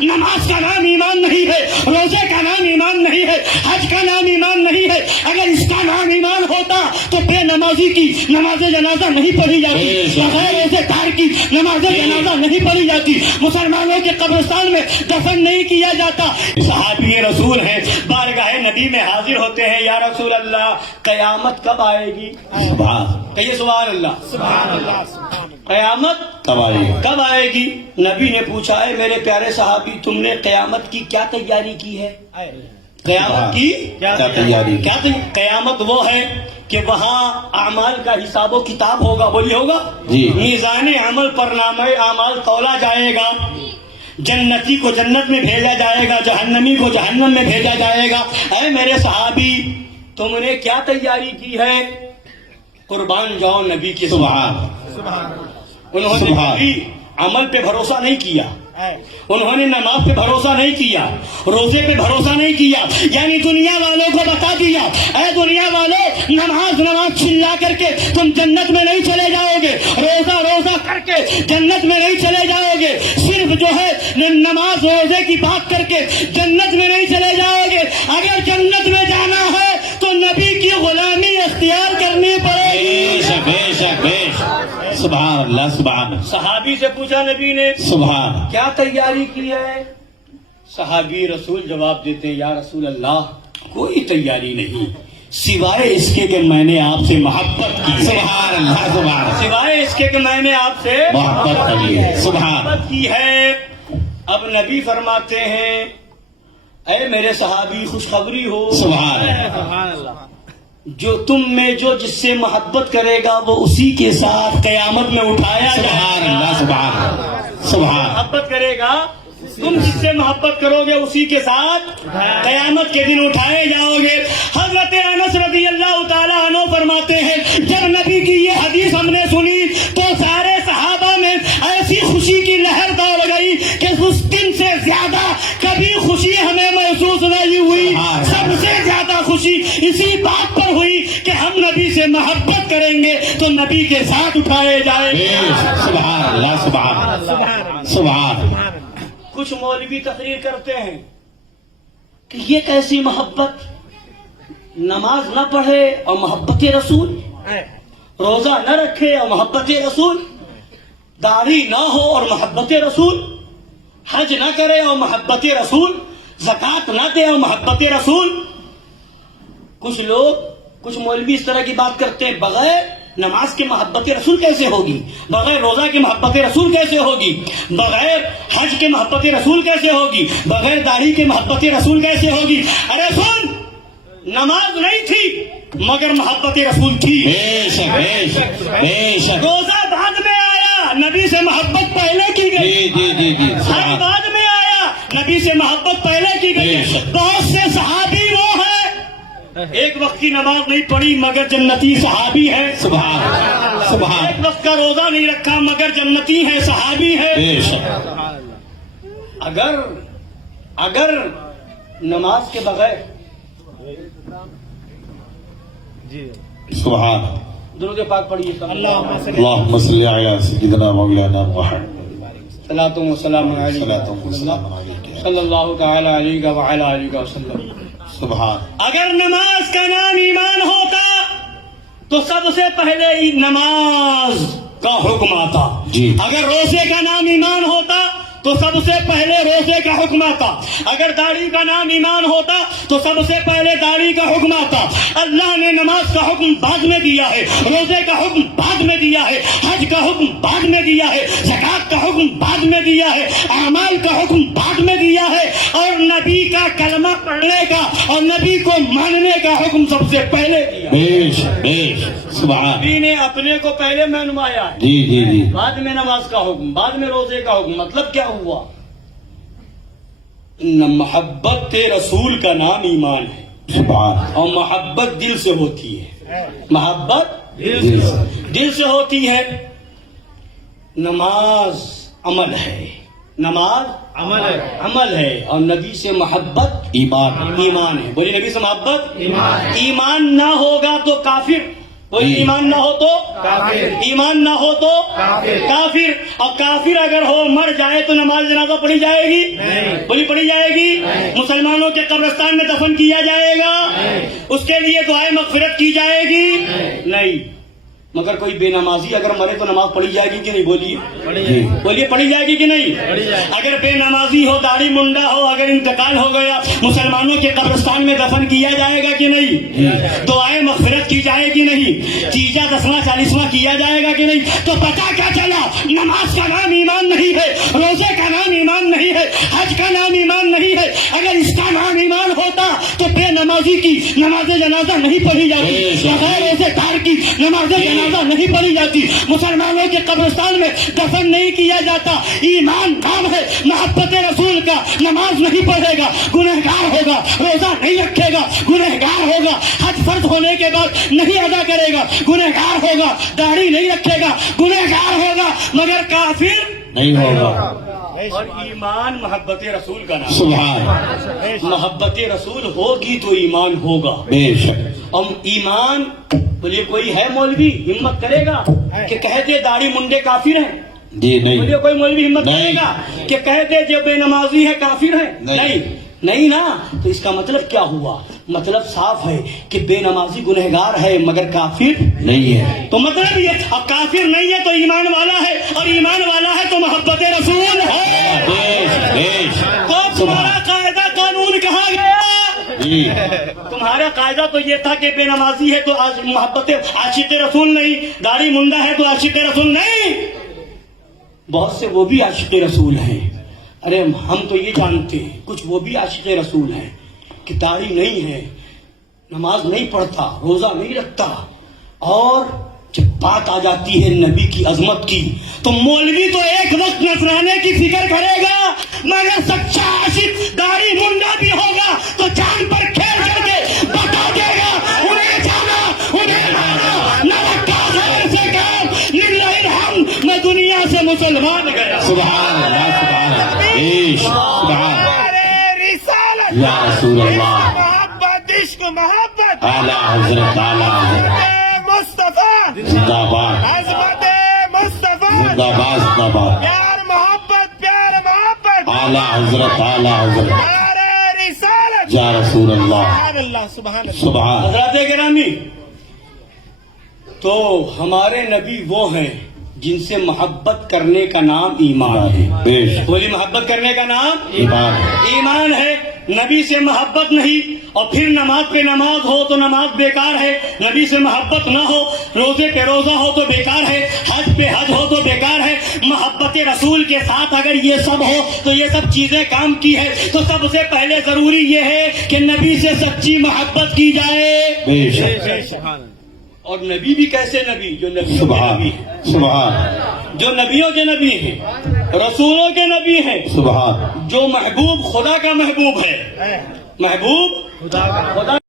نماز کا نام ایمان نہیں ہے، روزے کا نام ایمان نہیں ہے، حج کا نام ایمان نہیں ہے۔ اگر اس کا نام ایمان ہوتا تو بے نمازی کی نماز جنازہ نہیں پڑھی جاتی، بغیر روزے دار کی نماز جنازہ نہیں پڑھی جاتی، مسلمانوں کے قبرستان میں دفن نہیں کیا جاتا۔ صحابی رسول ہیں، بارگاہ نبی میں حاضر ہوتے ہیں، یا رسول اللہ قیامت کب آئے گی؟ کہیے سبحان اللہ، سبحان اللہ، قیامت کب آئے گی؟ نبی نے پوچھا ہے میرے پیارے صحابی تم نے قیامت کی کیا تیاری کی ہے؟ قیامت کی کیا تیاری؟ قیامت وہ ہے کہ وہاں اعمال کا حساب و کتاب ہوگا، بولی ہوگا جی، میزان عمل پر نامہ اعمال تولا جائے گا، جنتی کو جنت میں بھیجا جائے گا، جہنمی کو جہنم میں بھیجا جائے گا۔ اے میرے صحابی تم نے کیا تیاری کی ہے؟ قربان جاؤ نبی کی سبحان۔ انہوں نے کبھی عمل پہ بھروسہ نہیں کیا، انہوں نے نماز پہ بھروسہ نہیں کیا، روزے پہ بھروسہ نہیں کیا، یعنی دنیا والوں کو بتا دیا اے دنیا والوں نماز چلا کر کے تم جنت میں نہیں چلے جاؤ گے، روزہ کر کے جنت میں نہیں چلے جاؤ گے، صرف جو ہے نماز روزے کی بات کر کے جنت میں نہیں چلے جاؤ گے۔ اگر جنت میں جانا ہے تو نبی کی غلامی اختیار کرنی پڑے گی۔ سبحان اللہ، سبحان۔ صحابی سے پوچھا نبی نے سبحان، کیا تیاری کی ہے؟ صحابی رسول جواب دیتے ہیں یا رسول اللہ کوئی تیاری نہیں سوائے اس کے کہ میں نے آپ سے محبت کی۔ سبحان اللہ، سبحان، سوائے اس کے کہ میں نے آپ سے محبت کی ہے، سبحان، محبت کی ہے۔ اب نبی فرماتے ہیں اے میرے صحابی خوشخبری ہو، سبحان اللہ، جو تم میں جو جس سے محبت کرے گا وہ اسی کے ساتھ قیامت میں اٹھایا جائے گا۔ سبحان اللہ، سبحان، سبحان، محبت کرے گا، تم جس سے محبت کرو گے اسی کے ساتھ قیامت کے دن اٹھائے جاؤ گے۔ حضرت انس رضی اللہ تعالیٰ عنہ فرماتے ہیں جب نبی کی یہ حدیث ہم نے سنی تو سارے صحابہ میں ایسی خوشی کی لہر دوڑ گئی کہ اس دن سے زیادہ کبھی خوشی ہمیں محسوس نہیں ہوئی۔ سب سے زیادہ خوشی اسی بات پر ہوئی کہ ہم نبی سے محبت کریں گے تو نبی کے ساتھ اٹھائے جائیں گے۔ سبحان اللہ، سبحان، سبحان۔ کچھ مولوی تقریر کرتے ہیں کہ یہ کیسی محبت، نماز نہ پڑھے اور محبت رسول، روزہ نہ رکھے اور محبت رسول، داڑھی نہ ہو اور محبت رسول، حج نہ کرے اور محبت رسول، زکوٰۃ نہ دے اور محبت رسول۔ کچھ مولوی اس طرح کی بات کرتے ہیں بغیر نماز کے محبت رسول کیسے ہوگی، بغیر روزہ کے محبت رسول کیسے ہوگی، بغیر حج کے محبت رسول کیسے ہوگی، بغیر داڑھی کے محبت رسول کیسے ہوگی؟ ارے سن، نماز نہیں تھی مگر محبت رسول تھی۔ روزہ بعد میں آیا، نبی سے محبت پہلے کی گئی، حج بعد میں آیا، نبی سے محبت پہلے کی گئی۔ بہت سے صحابی وہ ہیں ایک وقت کی نماز نہیں پڑھی مگر جنتی صحابی ہے، سبحان، سبحان۔ ایک وقت کا روزہ نہیں رکھا مگر جنتی ہے، صحابی ہے۔ اگر نماز کے بغیر سبحان، درود پاک پڑھیے اللہم صلی علی سیدنا مولانا محمد، صلاۃ و سلام علیہ صلاۃ و سلام علیک، صلی اللہ تعالی علیہ وعلی آلہ وسلم۔ سبحان۔ اگر نماز کا نام ایمان ہوتا تو سب سے پہلے نماز کا حکم آتا، جی۔ اگر روزے کا نام ایمان ہوتا تو سب سے پہلے روزے کا حکم آتا، اگر داڑھی کا نام ایمان ہوتا تو سب سے پہلے داڑھی کا حکم آتا۔ اللہ نے نماز کا حکم بعد میں دیا ہے، روزے کا حکم بعد میں دیا ہے، حج کا حکم بعد میں دیا ہے، زکوٰۃ کا حکم بعد میں دیا ہے، اعمال کا حکم بعد میں دیا ہے، اور نبی کا کلمہ پڑھنے کا اور نبی کو ماننے کا حکم سب سے پہلے دیا۔ سبحان، نبی نے اپنے کو پہلے میں نمایا ہے، جی جی جی، بعد میں نماز کا حکم، بعد میں روزے کا حکم۔ مطلب کیا ہوا؟ محبت رسول کا نام ایمان ہے، سبحان، اور محبت دل سے ہوتی ہے، محبت دل سے ہوتی ہے۔ نماز عمل ہے، نماز عمل ہے، اور نبی سے محبت ایمان، ایمان ہے۔ بولی نبی سے محبت ایمان نہ ہوگا تو کافر کوئی ایمان نہ ہو تو ایمان نہ ہو تو کافر. اور کافر اگر ہو مر جائے تو نماز جنازہ پڑھی جائے گی؟ بولی پڑھی جائے گی. مسلمانوں کے قبرستان میں دفن کیا جائے گا؟ اس کے لیے دعائیں مغفرت کی جائے گی؟ نہیں. مگر کوئی بے نمازی اگر مرے تو نماز پڑھی جائے گی کہ نہیں؟ بولیے پڑھی جائے گی کہ نہیں؟ اگر بے نمازی ہو، داڑھی منڈا ہو، اگر انتقال ہو گیا، مسلمانوں کے قبرستان میں دفن کیا جائے گا کہ نہیں؟ دعائیں مغفرت کی جائے گی نہیں؟ تیجا دسواں چالیسواں کیا جائے گا کہ نہیں؟ تو پتہ کیا چلا؟ نماز کا نام ایمان نہیں ہے، روزے کا نام ایمان نہیں ہے، حج کا نام ایمان نہیں ہے. اگر اس کا نام ایمان ہوتا تو بے نمازی کی نماز جنازہ نہیں پڑھی جاتی، بغیر روزے دار کی نماز جنازہ نہیں پڑھی جاتی، مسلمانوں کے قبرستان میں دفن نہیں کیا جاتا. ایمان نام ہے محبت رسول کا. نماز نہیں پڑھے گا گنہگار ہوگا، روزہ نہیں رکھے گا گنہگار ہوگا، حج فرض ہونے کے بعد نہیں ادا کرے گا گنہگار ہوگا، داڑھی نہیں رکھے گا گنہگار ہوگا، مگر کافر نہیں ہوگا. اور ایمان محبت رسول کا نام. سبحان. محبت رسول ہوگی تو ایمان ہوگا. بے شک. اور ایمان بولیے کوئی ہے مولوی ہمت کرے گا کہ کہہ دے داڑھی منڈے کافر ہیں؟ جی نہیں. بولیے کوئی مولوی ہمت کرے نہیں. گا کہ کہہ دے جو بے نمازی ہے کافر ہے؟ نہیں نا. تو اس کا مطلب کیا ہوا؟ مطلب صاف ہے کہ بے نمازی گنہگار ہے مگر کافر نہیں ہے. تو مطلب یہ اب کافر نہیں ہے تو ایمان والا ہے، اور ایمان والا ہے تو محبت رسول ہے. تو تمہارا قاعدہ قانون کہاں گیا؟ جی تمہارا قاعدہ تو یہ تھا کہ بے نمازی ہے تو محبت عاشق رسول نہیں، داڑھی منڈا ہے تو عاشق رسول نہیں. بہت سے وہ بھی عاشق رسول ہیں. ارے ہم تو یہ جانتے ہیں کچھ وہ بھی عاشق رسول ہیں کہ داڑھی نہیں ہے، نماز نہیں پڑھتا، روزہ نہیں رکھتا، اور جب بات آ جاتی ہے نبی کی عظمت کی تو مولوی تو ایک وقت نذرانے کی فکر کرے گا، مگر سچا عاشق داڑھی منڈا بھی ہوگا تو جان پر کھیل کر کے بتا دے گا انہیں جانا انہیں مانا نوکا خیر سے کام للہ الحمد میں دنیا سے مسلمان گیا. سبحان اللہ. سبحان اللہ. سبحان. رسالت یا رسول اللہ. محبت عشق محبت اعلی حضرت. اعلی حضرت. مصطفیٰ زندہ باد. عظمت مصطفیٰ زندہ باد. زندہ باد. پیار محبت پیار محبت اعلی حضرت. اعلی حضرت. پیار رسالت. یا رسول اللہ. سبحان اللہ سبحان اللہ. سبحان. حضرات گرامی، تو ہمارے نبی وہ ہیں جن سے محبت کرنے کا نام ایمان ہے. بے شک. بولی محبت کرنے کا نام ایمان ہے. ایمان ہے. نبی سے محبت نہیں اور پھر نماز پہ نماز ہو تو نماز بیکار ہے. نبی سے محبت نہ ہو، روزے پہ روزہ ہو تو بیکار ہے، حج پہ حج ہو تو بیکار ہے. محبت رسول کے ساتھ اگر یہ سب ہو تو یہ سب چیزیں کام کی ہے تو سب سے پہلے ضروری یہ ہے کہ نبی سے سچی محبت کی جائے. بے شک. اور نبی بھی کیسے نبی؟ جو نبیوں کے سبحان. نبی ہیں، سبحان. جو نبیوں کے نبی ہیں، رسولوں کے نبی ہیں، سبحان. جو محبوب خدا کا محبوب ہے. محبوب خدا